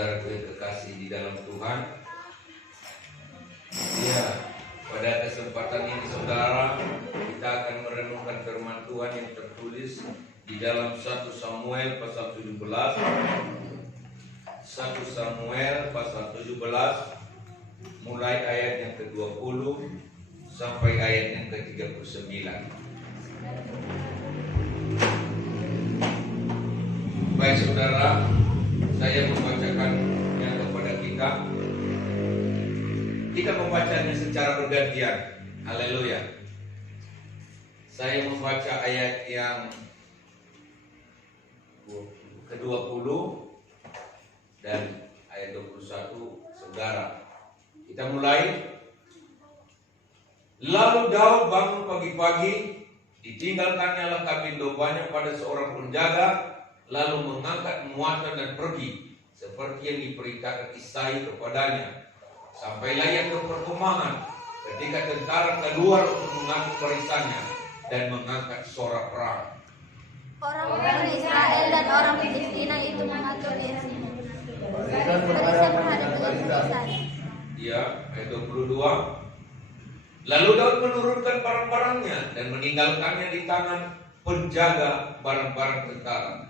saudaraku yang kekasih di dalam Tuhan. Ya, pada kesempatan ini saudara, kita akan merenungkan firman Tuhan yang tertulis di dalam 1 Samuel pasal 17. 1 Samuel pasal 17 mulai ayat yang ke-20 sampai ayat yang ke-39. Baik saudara, saya membacakannya kepada kita. Kita membacanya secara bergantian. Haleluya. Saya membaca ayat yang ke-20 dan ayat 21 saudara. Kita mulai. Lalu Daud bangun pagi-pagi, ditinggalkannya lah kambing dombanya pada seorang penjaga, lalu mengangkat muatan dan pergi seperti yang diperintahkan Isai kepadanya. Sampailah ia ke perkemahan ketika tentara keluar untuk mengambil barisannya dan mengangkat sorak perang. Orang-orang Israel dan orang Filistina itu mengatur barisan menghadap dengan barisan. Ya, ayat 22. Lalu Daud menurunkan barang-barangnya dan meninggalkannya di tangan penjaga barang-barang tentara.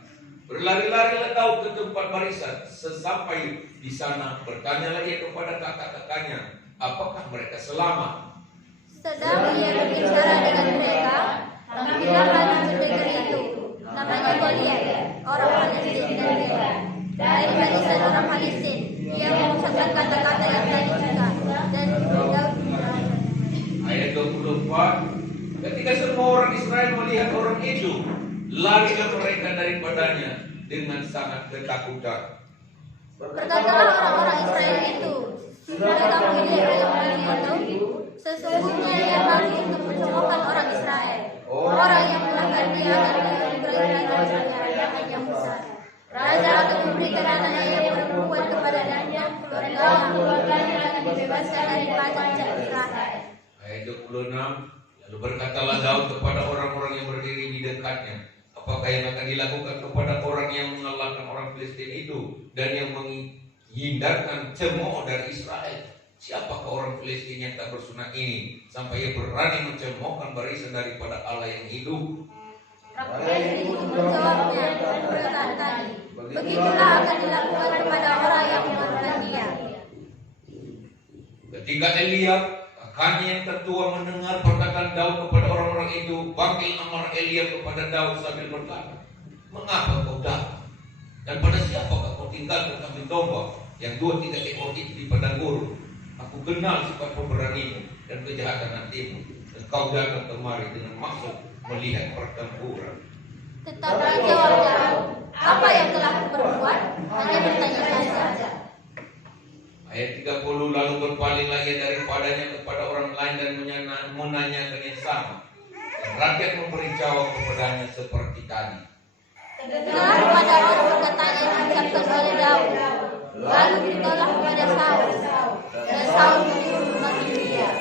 Berlari-larilah Daud ke tempat barisan. Sesampai di sana bertanyalah ia kepada kakak-kakaknya, apakah mereka selamat? Sedang ia berbicara dengan mereka, tampillah anak pendengar itu, namanya Goliat, orang Filistin dan dia. Dari barisan orang Filistin, ia mengucapkan kata-kata yang tadi juga, dan Daud Ayat 24. Ketika semua orang Israel melihat orang itu, larilah mereka daripadanya dengan sangat ketakutan. Berkatalah orang-orang Israel itu, sudah kamu melihat ayam itu? Sesungguhnya ia lari untuk mencemoohkan orang Israel, orang yang melanggar dia dan kerajaan yang besar. Raja akan memberikan anaknya yang perempuan kepada Danya, dan keluarganya akan dibebaskan dari pajak Israel. Ayat 26. Lalu berkatalah Daud kepada orang-orang yang berdiri di dekatnya, apakah yang akan dilakukan kepada orang yang mengalahkan orang Filistin itu dan yang menghindarkan cemooh dari Israel? Siapakah orang Filistin yang tak bersunat ini sampai ia berani mencemoohkan barisan daripada Allah yang hidup? Rakyat itu menjawabnya dan berkata, begitulah akan dilakukan kepada orang yang melakukan dia. Ketika Eliab, kakaknya yang tertua, mendengar perkataan Daud kepada orang-orang itu, panggil amarah Eliab kepada Daud sambil berkata, mengapa kau datang? Dan pada siapakah kau tinggalkan kambing domba yang 2-3 ekor itu di padang gurun? Aku kenal sifat pemberanimu dan kejahatan hatimu, dan kau datang kemari dengan maksud melihat pertempuran. Tetapi jawab Daud, apa yang telah kuperbuat? Hanya bertanya saja. Ayat 30. Lalu berpalinglah ia daripadanya kepada orang lain dan menanyakan yang sama, dan rakyat memberi jawab kepadanya seperti tadi. Dengar pada orang perkataan yang diucapkan oleh Daud. Lalu beritahulah kepada Saul, dan Saul menyuruh memanggil dia.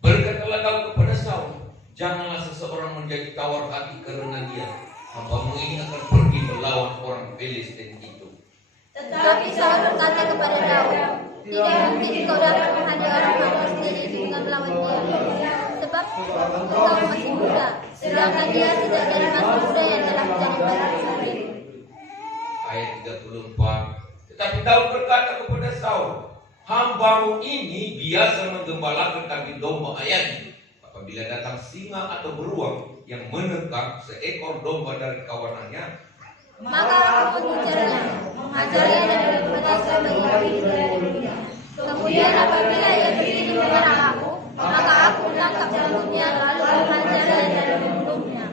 Berkatalah Daud kepada Saul, janganlah seseorang menjadi tawar hati karena dia. Hambamu ini akan pergi melawan orang Filistin itu. Tetapi Saul berkata kepada Daud, tidak mungkin kau dapat menghadapi orang Filistin itu dengan melawan dia, sebab kau masih muda, sedangkan dia tidak dari masa muda yang telah menjadi prajurit. Ayat 34. Tetapi Daud berkata kepada Saul, hambamu ini biasa menggembalakan kambing domba ayahnya. Apabila datang singa atau beruang yang menekam seekor domba dari kawanannya, maka aku menghajarnya dan membebaskan baginya. Kemudian apabila ia berdiri dengan aku, maka aku menangkap rambutnya lalu menghajarnya dan membunuhnya.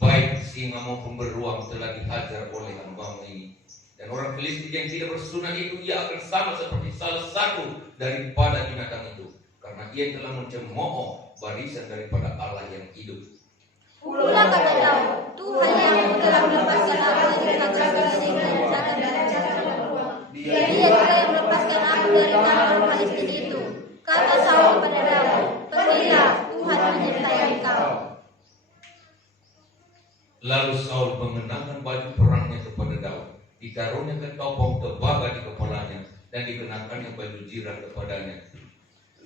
baik singa maupun beruang telah dihajar oleh hambamu ini. Dan orang Filistin yang tidak bersunat itu, ia akan sama seperti salah satu daripada binatang itu, karena ia telah mencemooh barisan daripada Allah yang hidup. Pula kata Daud, Tuhan yang telah melepaskan aku dari tangan Filistin dan tangan beruang. Dia juga yang melepaskan aku dari tangan orang Filistin itu. Kata Saul kepada Daud, pergilah, Tuhan menyertai engkau. Lalu Saul mengenakan baju perangnya kepada ditaruhnya ketopong tembaga di kepalanya, dan dikenakannya baju zirah kepadanya.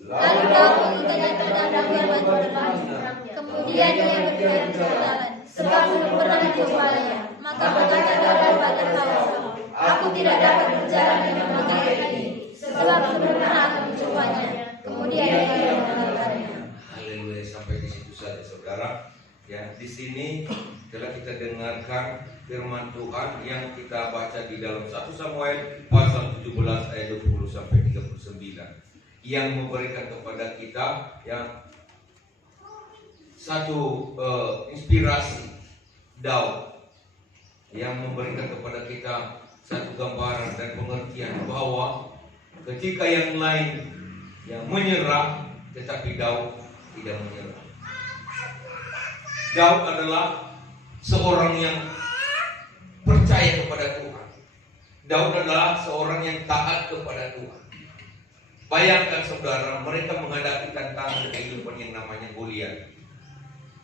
Lalu Daud mengikutnya dan berbaju depannya. Kemudian ia berjalan, sebab belum pernah mencobanya. Maka berkata Daud pada Saul, aku tidak dapat berjalan dengan motor ini, sebab belum pernah aku mencobanya. Kemudian ia meninggalkannya. Haleluya, sampai di situ saja saudara. Ya, di sini telah kita dengarkan firman Tuhan yang kita baca di dalam 1 Samuel pasal 17 ayat 20 sampai 39. Yang memberikan kepada kita yang satu inspirasi Daud, yang memberikan kepada kita satu gambaran dan pengertian bahwa ketika yang lain yang menyerah, tetapi Daud tidak menyerah. Daud adalah seorang yang percaya kepada Tuhan. Daud adalah seorang yang taat kepada Tuhan. Bayangkan saudara, mereka menghadapi tantangan kehidupan yang namanya Goliat.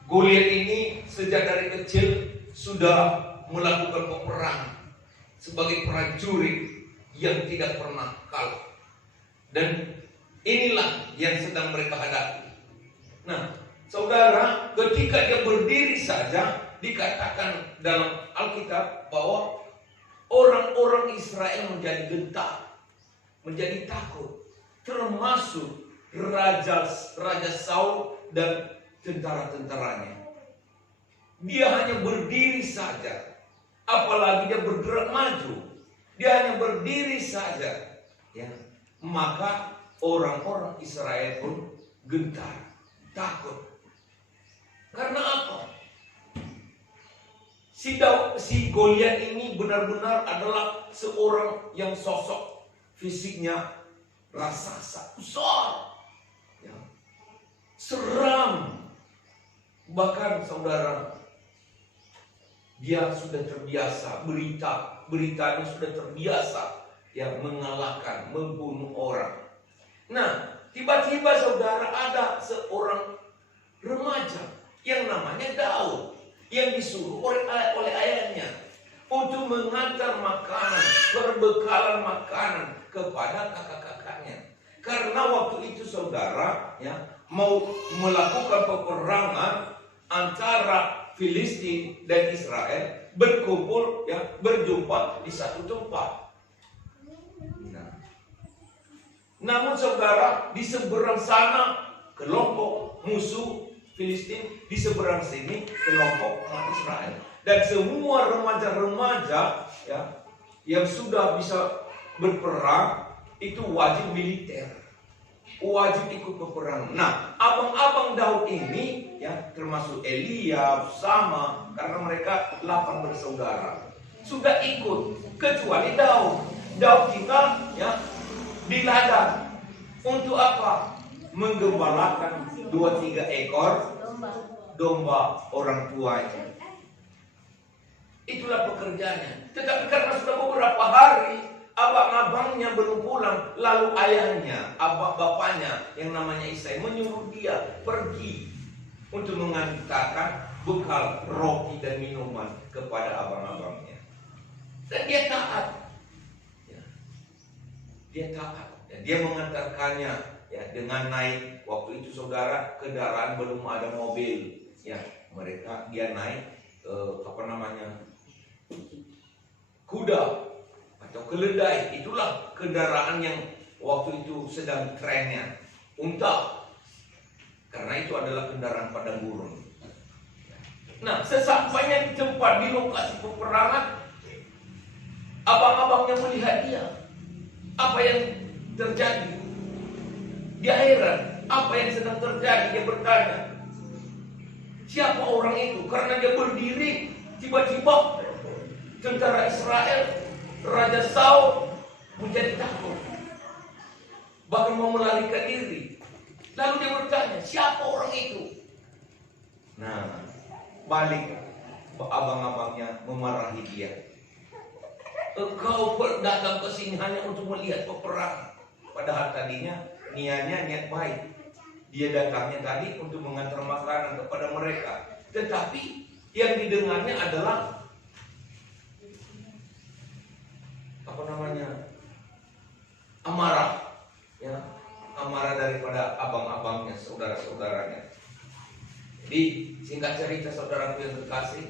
Goliat ini sejak dari kecil sudah melakukan peperangan sebagai prajurit yang tidak pernah kalah. Dan inilah yang sedang mereka hadapi. Nah, saudara, ketika dia berdiri saja, dikatakan dalam Alkitab bahwa orang-orang Israel menjadi gentar, menjadi takut. Termasuk Raja Saul dan tentara-tentaranya. Dia hanya berdiri saja, apalagi dia bergerak maju. Dia hanya berdiri saja, ya. Maka orang-orang Israel pun gentar, takut. Karena apa? Si Goliat ini benar-benar adalah seorang yang sosok fisiknya raksasa besar, ya, seram. Bahkan saudara, dia sudah terbiasa, beritanya sudah terbiasa, ya, mengalahkan, membunuh orang. Nah, tiba-tiba saudara, ada seorang remaja yang namanya Daud, yang disuruh oleh ayahnya untuk mengantar makanan, perbekalan makanan kepada kakak-kakaknya. Karena waktu itu saudara, ya, mau melakukan peperangan antara Filistin dan Israel, berkumpul, ya, berjumpa di satu tempat. Nah, namun saudara, di seberang sana kelompok musuh Filistin, di seberang sini kelompok umat Israel. Dan semua remaja-remaja, ya, yang sudah bisa berperang itu wajib militer, wajib ikut peperangan. Nah, abang-abang Daud ini, ya, termasuk Eliab, sama, karena mereka 8 bersaudara, sudah ikut, kecuali Daud. Daud tinggal, ya, di ladang. Untuk apa? Menggembalakan 2-3 ekor domba orang tuanya. Itulah pekerjaannya. Tetapi karena sudah beberapa hari abang-abangnya belum pulang, lalu ayahnya, bapaknya yang namanya Isai menyuruh dia pergi untuk mengantarkan bekal roti dan minuman kepada abang-abangnya. Dan dia taat. Ya. Dia taat. Dan dia mengantarkannya, ya, dengan naik. Waktu itu saudara, kendaraan belum ada mobil. Ya, dia naik kuda atau keledai. Itulah kendaraan yang waktu itu sedang trennya. Unta, karena itu adalah kendaraan padang gurun. Nah, sesampainya di tempat, di lokasi peperangan, abang-abangnya melihat dia. Apa yang terjadi? Dia heran, apa yang sedang terjadi? Dia bertanya, siapa orang itu? Karena dia berdiri, tiba-tiba tentara Israel, Raja Saul menjadi takut, bahkan mau melarikan diri. Lalu dia bertanya, siapa orang itu? Nah, balik abang-abangnya memarahi dia. Engkau datang ke sini hanya untuk melihat peperangan. Padahal tadinya niat baik. Dia datangnya tadi untuk mengantar makanan kepada mereka. Tetapi yang didengarnya adalah amarah, ya, amarah daripada abang-abangnya, saudara-saudaranya. Jadi singkat cerita saudaraku yang terkasih,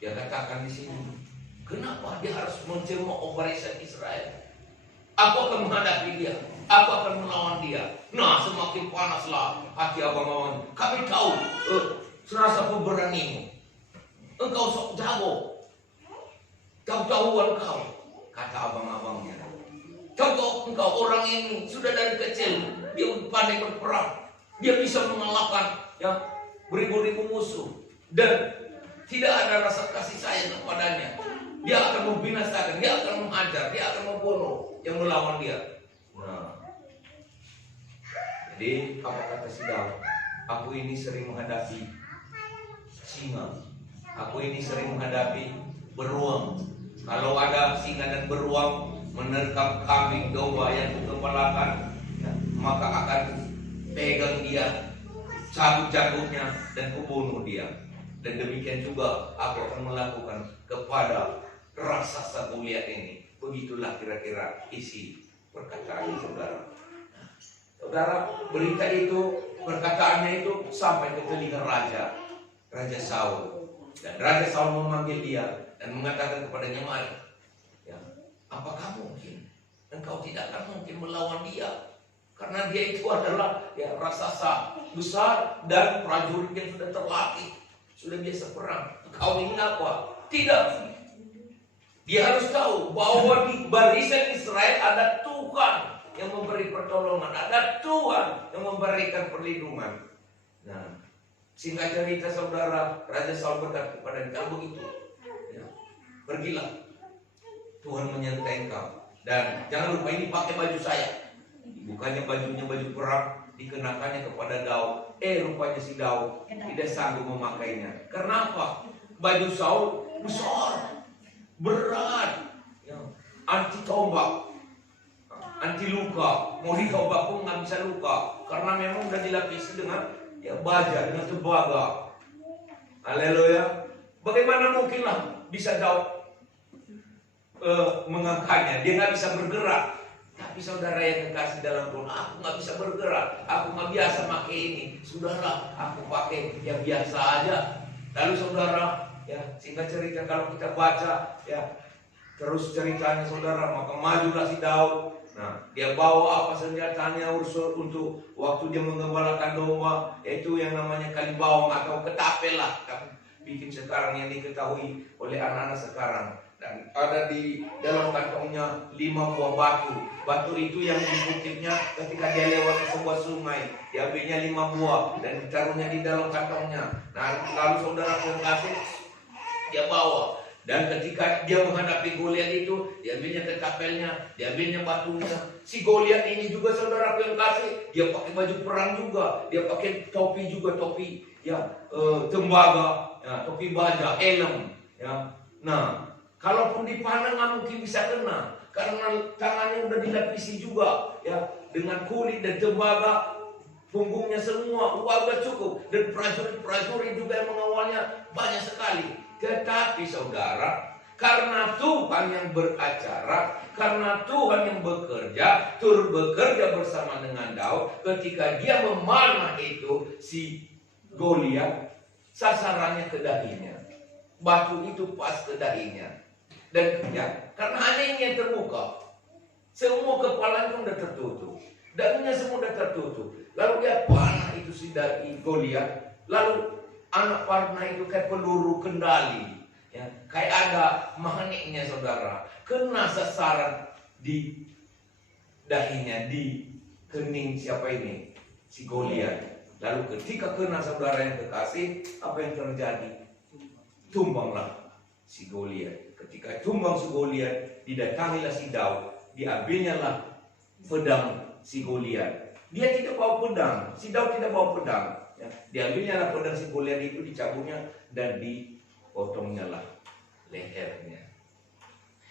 dia katakan di sini, kenapa dia harus mencemooh barisan Israel? Aku akan menghadapi dia, aku akan melawan dia. Nah, semakin panaslah hati abang-abang. Kami tahu, serasa pemberanimu. Engkau sok jago, tahu-tahuan kau, kata abang-abangnya. Tahu engkau orang ini sudah dari kecil dia pandai berperang, dia bisa mengalahkan yang beribu-ribu musuh dan tidak ada rasa kasih sayang kepadanya. Dia akan membinasakan, dia akan menghajar, dia akan membunuh yang melawan dia. Nah, jadi apa kata si Daud? Aku ini sering menghadapi singa, aku ini sering menghadapi beruang. Kalau ada singa dan beruang menerkam kambing domba yang kukepalakan, ya, maka akan pegang dia, cabut jangkutnya dan kubunuh dia. Dan demikian juga aku akan melakukan kepada raksasa Goliat ini. Begitulah kira-kira isi perkataan saudara. Saudara, berita itu, perkataannya itu sampai ke telinga Raja Saul. Dan Raja Saul memanggil dia dan mengatakan kepadanya, mari, ya, apakah mungkin engkau tidak akan mungkin melawan dia? Karena dia itu adalah ya raksasa besar dan prajurit yang sudah terlatih, sudah biasa perang. Kau ini apa? Tidak. Dia harus tahu bahwa di barisan Israel ada Tuhan yang memberi pertolongan, ada Tuhan yang memberikan perlindungan. Nah, singkat cerita saudara, Raja Saul berkata kepada dia, begitu, ya, pergilah, Tuhan menyertai engkau. Dan jangan lupa ini pakai baju saya. Bukannya bajunya baju perang, dikenakannya kepada Daud. Rupanya si Daud tidak sanggup memakainya. Karena apa? Baju Saul besar, berat, ya, anti tombak, anti luka. Mau ditombak pun nggak bisa luka, karena memang udah dilapisi dengan ya baja, dengan tembaga. Haleluya. Bagaimana mungkinlah bisa Daud mengangkatnya? Dia nggak bisa bergerak. Tapi saudara yang kekasih dalam Tuhan, aku nggak bisa bergerak, aku nggak biasa pakai ini. Saudara, aku pakai yang biasa aja. Lalu saudara, ya singkat cerita kalau kita baca, ya terus ceritanya saudara, maka majulah si Daud. Nah, dia bawa apa senjatanya untuk waktu dia menggembalakan domba, yaitu yang namanya kalibawang atau ketapel lah, bikin sekarang yang diketahui oleh anak-anak sekarang. Dan ada di dalam kantongnya 5 buah batu. Batu itu yang dikutipnya ketika dia lewat ke sebuah sungai. Diambilnya 5 buah dan ditaruhnya di dalam kantongnya. Nah, lalu saudara yang kasih dia bawa. Dan ketika dia menghadapi Goliat itu, diambilnya ketapelnya, diambilnya batunya. Si Goliat ini juga saudara yang kasih, dia pakai baju perang juga, dia pakai topi juga, topi ya tembaga, ya, topi baja, helm, ya. Nah, kalaupun dipandang nggak mungkin bisa kena, karena tangannya udah dilapisi juga, ya, dengan kulit dan tembaga, punggungnya semua, udah cukup, dan prajurit juga yang mengawalnya banyak sekali. Tetapi saudara, karena Tuhan yang beracara, karena Tuhan yang bekerja, turut bekerja bersama dengan Daud, ketika dia memanah itu si Goliat, sasarannya ke dahinya, batu itu pas ke dahinya. Dan ya, karena hanya ini yang terbuka, semua kepalanya udah tertutup, dahinya semua udah tertutup. Lalu dia panah itu si dahi Goliat, lalu anak panah itu kayak peluru kendali, ya, kayak ada magnetnya saudara, kena sasaran di dahinya, di kening siapa ini, si Goliat. Lalu ketika kena saudara yang kekasih, apa yang terjadi? Tumbanglah si Goliat. Ketika tumbang si Goliat, didatangilah si Daud, diambilnya lah pedang si Goliat. Dia tidak bawa pedang, si Daud tidak bawa pedang. Ya, diambilnya lah pedang si Goliat itu, dicabutnya dan dipotongnya lah lehernya.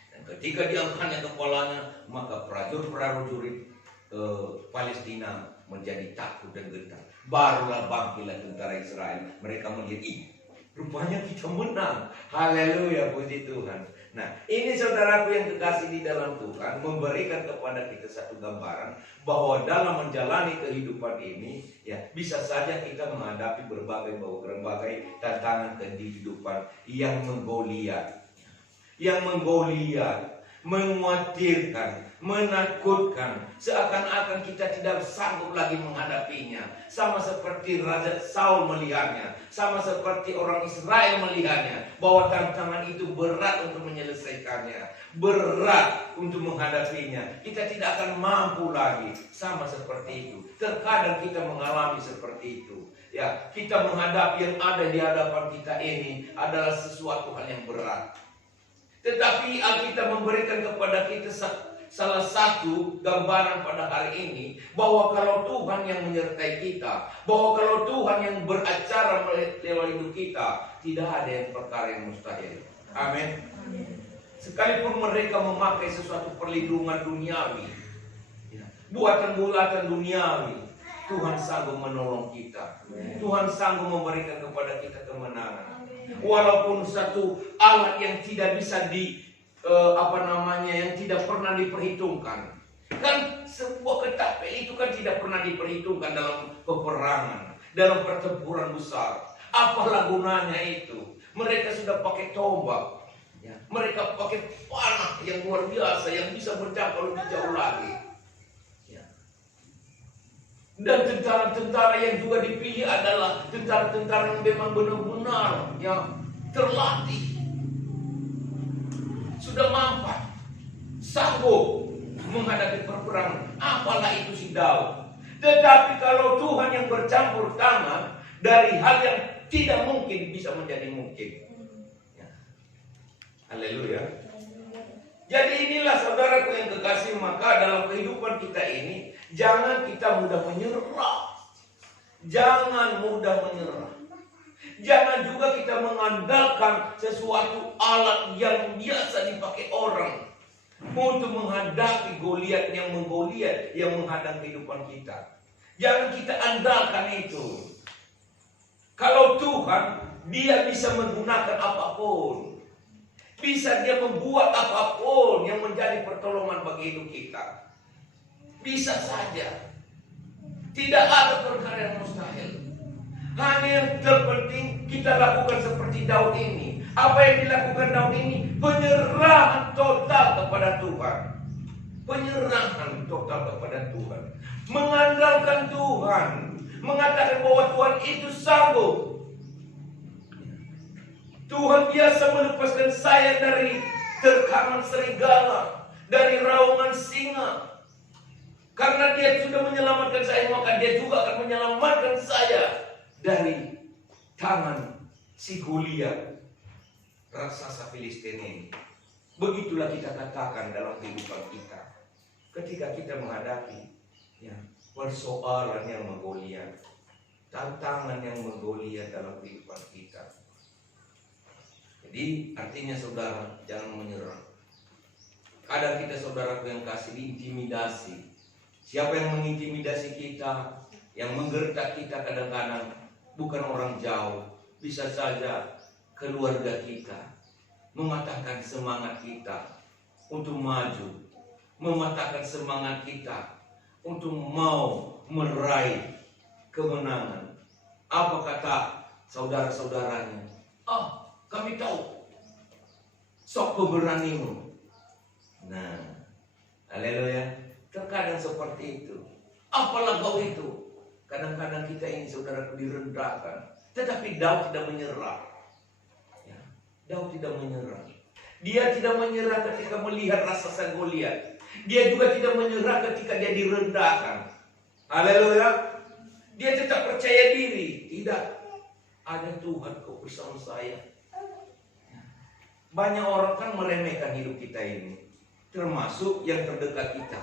Dan ketika diangkatnya kepalanya, maka prajurit Palestina menjadi takut dan gentar. Barulah bangkitlah tentara Israel. Mereka melihat, rupanya kita menang. Haleluya, puji Tuhan. Nah, ini saudaraku yang kekasih di dalam Tuhan memberikan kepada kita satu gambaran bahwa dalam menjalani kehidupan ini, ya bisa saja kita menghadapi berbagai tantangan kehidupan yang menggoliat, mengkhawatirkan, menakutkan, seakan-akan kita tidak sanggup lagi menghadapinya. Sama seperti Raja Saul melihatnya, sama seperti orang Israel melihatnya, bahwa tantangan itu berat untuk menyelesaikannya, berat untuk menghadapinya. Kita tidak akan mampu lagi. Sama seperti itu. Terkadang kita mengalami seperti itu. Ya, kita menghadapi yang ada di hadapan kita ini adalah sesuatu hal yang berat. Tetapi Alkitab memberikan kepada kita salah satu gambaran pada hari ini, bahwa kalau Tuhan yang menyertai kita, bahwa kalau Tuhan yang beracara lewat hidup kita, tidak ada yang perkara yang mustahil. Amin. Sekalipun mereka memakai sesuatu perlindungan duniawi, buatan-buatan duniawi, Tuhan sanggup menolong kita. Tuhan sanggup memberikan kepada kita kemenangan. Walaupun satu alat yang tidak bisa yang tidak pernah diperhitungkan. Kan sebuah ketapel itu kan tidak pernah diperhitungkan dalam peperangan, dalam pertempuran besar. Apalah gunanya itu? Mereka sudah pakai tombak, ya. Mereka pakai panah yang luar biasa yang bisa menjangkau lebih jauh lagi. Ya. Dan tentara-tentara yang juga dipilih adalah tentara-tentara yang memang benar-benar yang terlatih, sudah mampu, sanggup menghadapi peperangan. Apalah itu si Daud. Tetapi kalau Tuhan yang bercampur tangan, dari hal yang tidak mungkin bisa menjadi mungkin. Ya. Haleluya. Jadi inilah saudaraku yang kekasih, maka dalam kehidupan kita ini jangan kita mudah menyerah. Jangan mudah menyerah. Jangan juga kita mengandalkan sesuatu alat yang biasa dipakai orang untuk menghadapi Goliat yang menghadang kehidupan kita. Jangan kita andalkan itu. Kalau Tuhan, Dia bisa menggunakan apapun. Bisa Dia membuat apapun yang menjadi pertolongan bagi hidup kita. Bisa saja. Tidak ada perkara yang mustahil. Hanya yang terpenting kita lakukan seperti Daud ini. Apa yang dilakukan Daud ini? Penyerahan total kepada Tuhan. Penyerahan total kepada Tuhan. Mengandalkan Tuhan. Mengatakan bahwa Tuhan itu sanggup. Tuhan biasa melepaskan saya dari terkaman serigala, dari raungan singa. Karena Dia sudah menyelamatkan saya, maka Dia juga akan menyelamatkan saya dari tangan si Goliat, raksasa Filistin ini. Begitulah kita katakan dalam kehidupan kita. Ketika kita menghadapi persoalan yang menggoliat, tantangan yang menggoliat dalam kehidupan kita. Jadi artinya saudara, jangan menyerah. Kadang kita saudaraku yang kasih diintimidasi. Siapa yang mengintimidasi kita, yang menggertak kita kadang-kadang bukan orang jauh, bisa saja keluarga kita, mematahkan semangat kita untuk maju, mematahkan semangat kita untuk mau meraih kemenangan. Apa kata saudara-saudaranya? Kami tahu, sok pemberanimu. Nah, haleluya. Terkadang seperti itu. Apalah kau itu? Kadang-kadang kita ini saudara direndahkan. Tetapi Daud tidak menyerah. Ya, Daud tidak menyerah. Dia tidak menyerah ketika melihat raksasa Goliat. Dia juga tidak menyerah ketika dia direndahkan. Haleluya. Dia tetap percaya diri. Tidak. Ada Tuhan kau bersama saya. Banyak orang kan meremehkan hidup kita ini. Termasuk yang terdekat kita.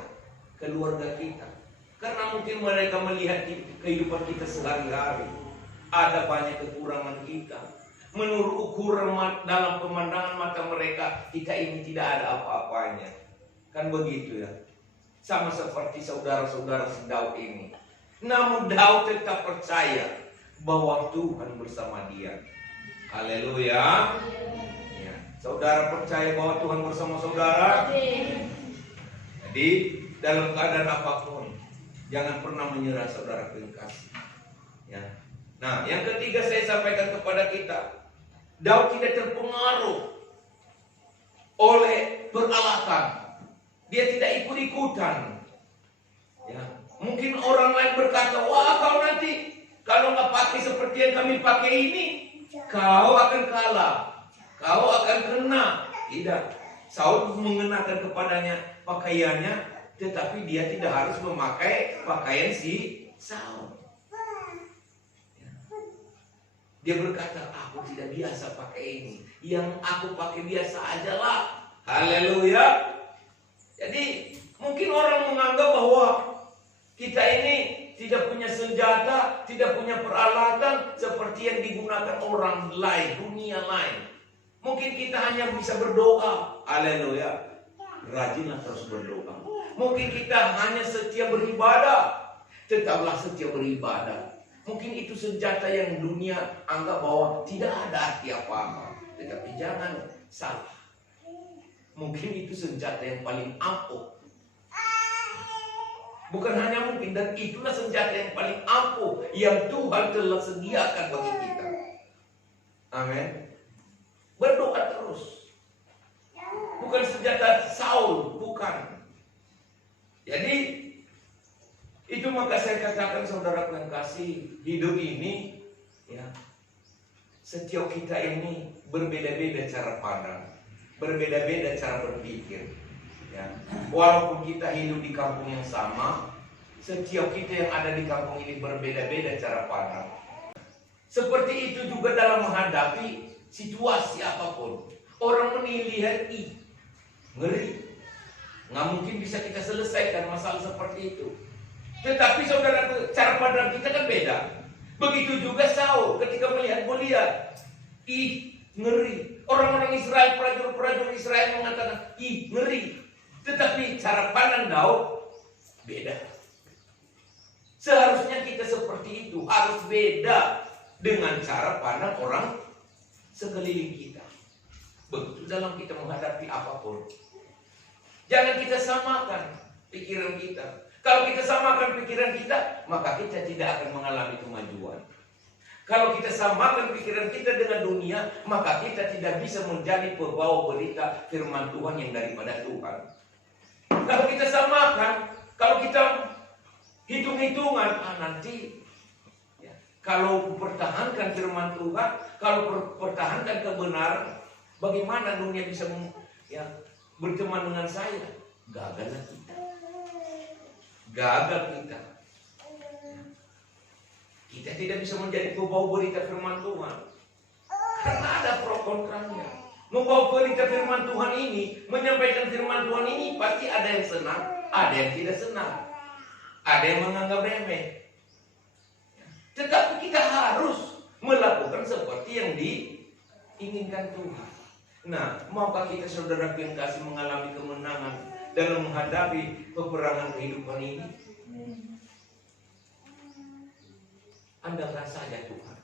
Keluarga kita. Karena mungkin mereka melihat kehidupan kita sehari-hari. Ada banyak kekurangan kita. Menurut ukuran dalam pemandangan mata mereka, kita ini tidak ada apa-apanya. Kan begitu ya. Sama seperti saudara-saudara Daud ini. Namun Daud tetap percaya bahwa Tuhan bersama dia. Haleluya. Ya. Saudara percaya bahwa Tuhan bersama saudara? Jadi dalam keadaan apapun, jangan pernah menyerah saudara kekasih. Ya. Nah, yang ketiga saya sampaikan kepada kita, Daud tidak terpengaruh oleh peralatan. Dia tidak ikut-ikutan. Ya. Mungkin orang lain berkata, wah kau nanti kalau nggak pakai seperti yang kami pakai ini, kau akan kalah, kau akan kena. Tidak. Saul mengenakan kepadanya pakaiannya, tetapi dia tidak harus memakai pakaian si Saul. Dia berkata, aku tidak biasa pakai ini, yang aku pakai biasa aja lah. Haleluya. Jadi mungkin orang menganggap bahwa kita ini tidak punya senjata, tidak punya peralatan seperti yang digunakan orang lain, dunia lain. Mungkin kita hanya bisa berdoa. Haleluya. Rajinlah terus berdoa. Mungkin kita hanya setia beribadah. Tetaplah setia beribadah. Mungkin itu senjata yang dunia anggap bahwa tidak ada arti apa-apa. Tetapi jangan salah. Mungkin itu senjata yang paling ampuh. Bukan hanya mungkin, dan itulah senjata yang paling ampuh yang Tuhan telah sediakan bagi kita. Amin. Berdoa terus. Bukan senjata Saul, bukan. Jadi itu maka saya katakan saudara yang kasih, hidup ini ya, setiap kita ini berbeda-beda cara pandang, berbeda-beda cara berpikir. Ya. Walaupun kita hidup di kampung yang sama, setiap kita yang ada di kampung ini berbeda-beda cara pandang. Seperti itu juga dalam menghadapi situasi apapun. Orang menilai, ngeri, nggak mungkin bisa kita selesaikan masalah seperti itu. Tetapi saudara, cara pandang kita kan beda. Begitu juga Saul ketika melihat Goliat, ngeri. Orang-orang Israel, prajurit Israel mengatakan, ngeri. Tetapi cara pandang Daud beda. Seharusnya kita seperti itu, harus beda dengan cara pandang orang sekeliling kita. Begitu dalam kita menghadapi apapun. Jangan kita samakan pikiran kita. Kalau kita samakan pikiran kita, maka kita tidak akan mengalami kemajuan. Kalau kita samakan pikiran kita dengan dunia, maka kita tidak bisa menjadi pembawa berita firman Tuhan yang daripada Tuhan. Kalau kita samakan, kalau kita hitung-hitungan, nanti ya, kalau pertahankan firman Tuhan, kalau pertahankan kebenaran, bagaimana dunia bisa berteman dengan saya? Gagallah kita. Gagal kita. Kita tidak bisa menjadi pembawa berita firman Tuhan. Karena ada pro kontranya. Membawa berita firman Tuhan ini, menyampaikan firman Tuhan ini, pasti ada yang senang, ada yang tidak senang. Ada yang menganggap remeh. Tetapi kita harus melakukan seperti yang diinginkan Tuhan. Nah, maukah kita saudara yang kasih mengalami kemenangan dalam menghadapi peperangan kehidupan ini? Andalkan saja Tuhan.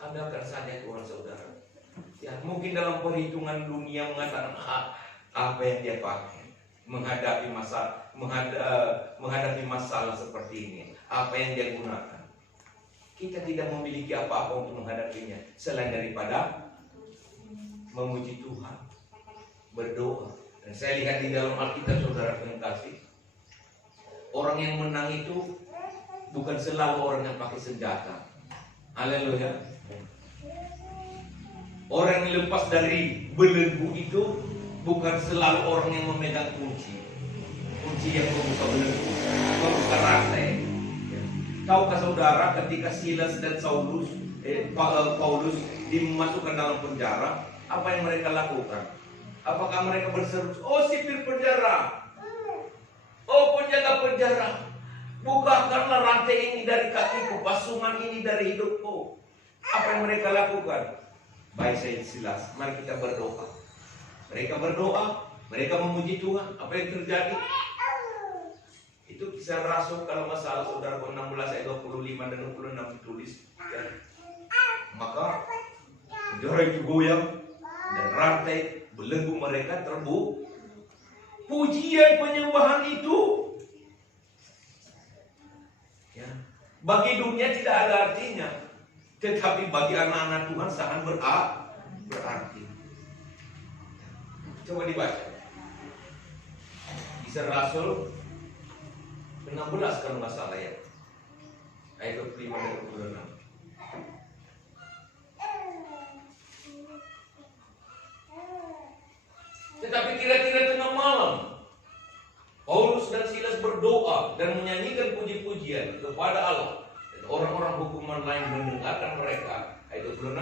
Andalkan saja Tuhan saudara. Ya, mungkin dalam perhitungan dunia mengatakan apa yang dia pakai menghadapi masalah seperti ini, apa yang dia gunakan. Kita tidak memiliki apa-apa untuk menghadapinya selain daripada memuji Tuhan, berdoa. Dan saya lihat di dalam Alkitab saudara yang kasih, orang yang menang itu bukan selalu orang yang pakai senjata. Haleluya. Orang yang lepas dari belenggu itu bukan selalu orang yang memegang kunci yang membuka belenggu, membuka rantai. Tahukah saudara ketika Silas dan Paulus dimasukkan dalam penjara, apa yang mereka lakukan? Apakah mereka berseru, oh sipir penjara, oh penjaga penjara, bukakanlah rantai ini dari kakiku, pasungan ini dari hidupku? Apa yang mereka lakukan? Baik saya Silas, mari kita berdoa. Mereka berdoa, mereka memuji Tuhan. Apa yang terjadi? Itu Kisah Rasul kalau masalah saudara 16 ayat 25 dan 26 ditulis. Ya. Maka penjara itu goyang dan rantai belenggu mereka terbuka. Pujian penyembahan itu, ya, bagi dunia tidak ada artinya, tetapi bagi anak-anak Tuhan sangat berarti. Coba dibaca. Kisah Rasul 16 kalau nggak salah ya, ayat 25 dan 26. Tetapi kira-kira tengah malam, Paulus dan Silas berdoa dan menyanyikan puji-pujian kepada Allah. Dan orang-orang hukuman lain mendengarkan mereka. Ayat 26.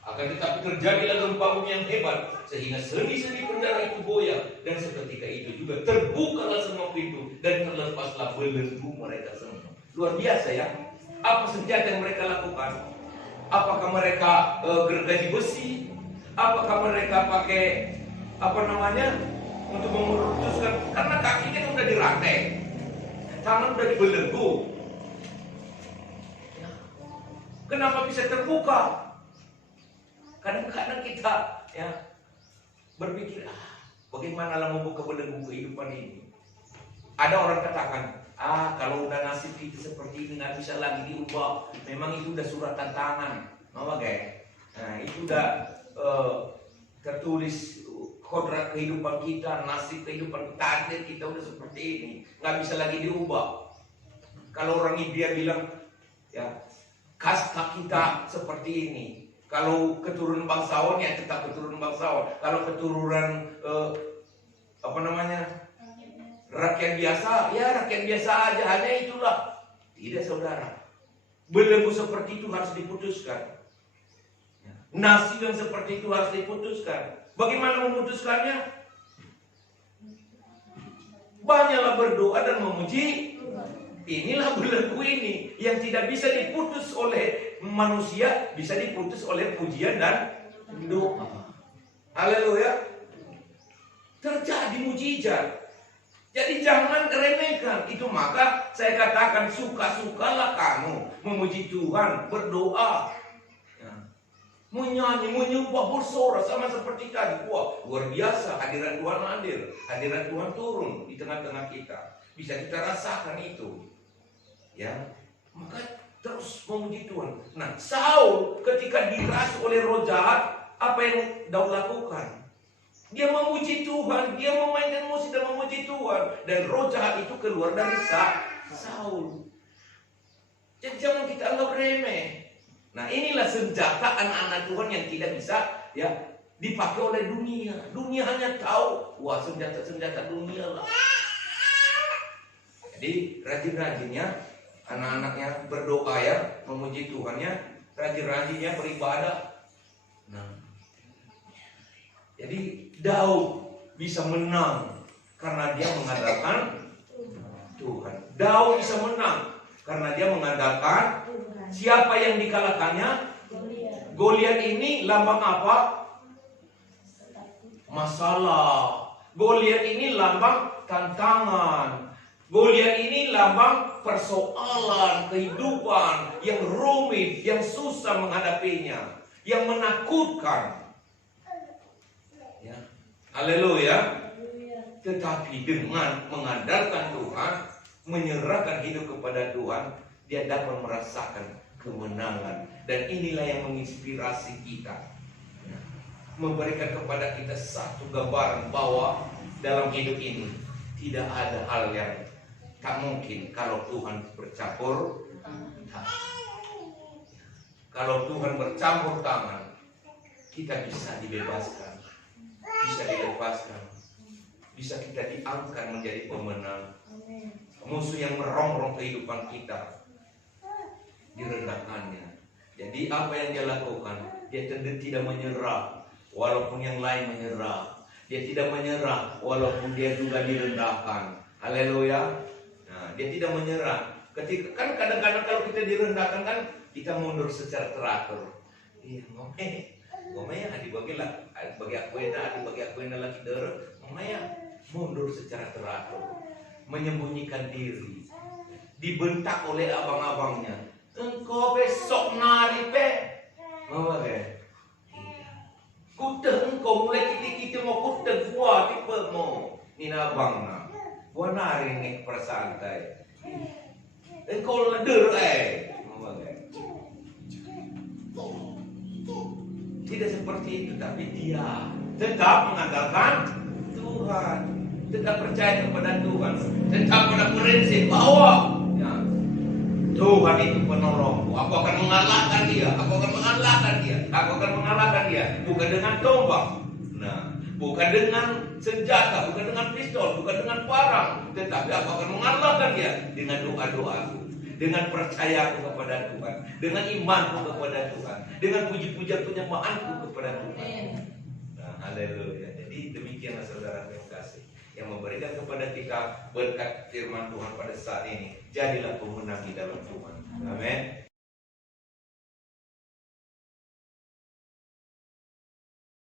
Akan tetapi terjadilah gempa bumi yang hebat, sehingga sendi-sendi penjara itu goyah, dan seketika itu juga terbukalah semua pintu dan terlepaslah belenggu mereka semua. Luar biasa ya. Apa senjata yang mereka lakukan? Apakah mereka gergaji besi? Apakah mereka pakai untuk memutuskan? Karena kakinya kan udah dirantai, tangan udah dibelenggu. Kenapa bisa terbuka? Kadang-kadang kita berpikir, bagaimana lah membuka belenggu kehidupan ini? Ada orang katakan, kalau udah nasib kita seperti ini nggak bisa lagi diubah. Memang itu udah suratan tangan, Nah itu udah tertulis kodrat kehidupan kita, nasib kehidupan takdir kita udah seperti ini, nggak bisa lagi diubah. Kalau orang India bilang, ya kasta kita seperti ini. Kalau keturunan bangsawan ya tetap keturunan bangsawan. Kalau keturunan rakyat biasa, ya rakyat biasa aja, hanya itulah. Tidak saudara, belenggu seperti itu harus diputuskan. Nasib yang seperti itu harus diputuskan. Bagaimana memutuskannya? Banyaklah berdoa dan memuji. Inilah belenggu ini yang tidak bisa diputus oleh manusia, bisa diputus oleh pujian dan doa. Haleluya. Terjadi mujizat. Jadi jangan remehkan itu. Maka saya katakan, suka-sukalah kamu memuji Tuhan, berdoa, menyanyi, menyembah, bersorak sama seperti tadi. Wah, luar biasa, hadirat Tuhan hadir, hadirat Tuhan turun di tengah-tengah kita. Bisa kita rasakan itu. Ya, maka terus memuji Tuhan. Nah, Saul ketika dirasuki oleh roh jahat, apa yang Daud lakukan? Dia memuji Tuhan, dia memainkan musik dan memuji Tuhan, dan roh jahat itu keluar dari Saul. Jadi jangan kita anggap remeh. Nah, inilah senjata anak-anak Tuhan yang tidak bisa dipakai oleh dunia. Dunia hanya tahu, wah senjata-senjata dunia lah. Jadi rajin-rajinnya anak-anaknya berdoa memuji Tuhannya, rajin-rajinnya beribadah. Nah, jadi Daud bisa menang karena dia mengandalkan Tuhan. Daud bisa menang karena dia mengandalkan siapa yang dikalahkannya? Goliat ini lambang apa? Masalah. Goliat ini lambang tantangan. Goliat ini lambang persoalan kehidupan yang rumit, yang susah menghadapinya, yang menakutkan. Ya. Haleluya. Tetapi dengan mengandalkan Tuhan, menyerahkan hidup kepada Tuhan, dia dapat merasakan kemenangan. Dan inilah yang menginspirasi kita, memberikan kepada kita satu gambaran bahwa dalam hidup ini tidak ada hal yang tak mungkin kalau Tuhan bercampur tangan. Kalau Tuhan bercampur tangan, kita bisa dibebaskan, bisa dilepaskan, bisa kita diangkat menjadi pemenang. Musuh yang merongrong kehidupan kita direndahkannya. Jadi apa yang dia lakukan? Dia tidak menyerah walaupun yang lain menyerah. Dia tidak menyerah walaupun dia juga direndahkan. Haleluya. Nah, dia tidak menyerah. Ketika kan kadang-kadang kalau kita direndahkan kan kita mundur secara teratur. Iya, ngomong bagi aku lagi dere, mundur secara teratur, menyembunyikan diri, dibentak oleh abang-abangnya. Engkau besok nari pe, Nina abang na. Buwan na rin ni persantai. Engkau leder Tidak seperti itu, tapi dia tetap mengandalkan Tuhan, tetap percaya kepada Tuhan, tetap pada prinsip bahwa ya, Tuhan itu penolongku. Aku akan mengalahkan dia, aku akan mengalahkan dia, aku akan mengalahkan dia. Bukan dengan tombak, nah, bukan dengan senjata, bukan dengan pistol, bukan dengan parang, tetapi aku akan mengalahkan dia dengan doa-doaku, dengan percayaku kepada Tuhan, dengan imanku kepada Tuhan, dengan puji-pujian penyembahanku kepada Tuhan. Nah, haleluya. Jadi demikianlah saudara yang kasih, yang memberikan kepada kita berkat firman Tuhan pada saat ini. Jadilah pemenang di dalam Tuhan. Amin.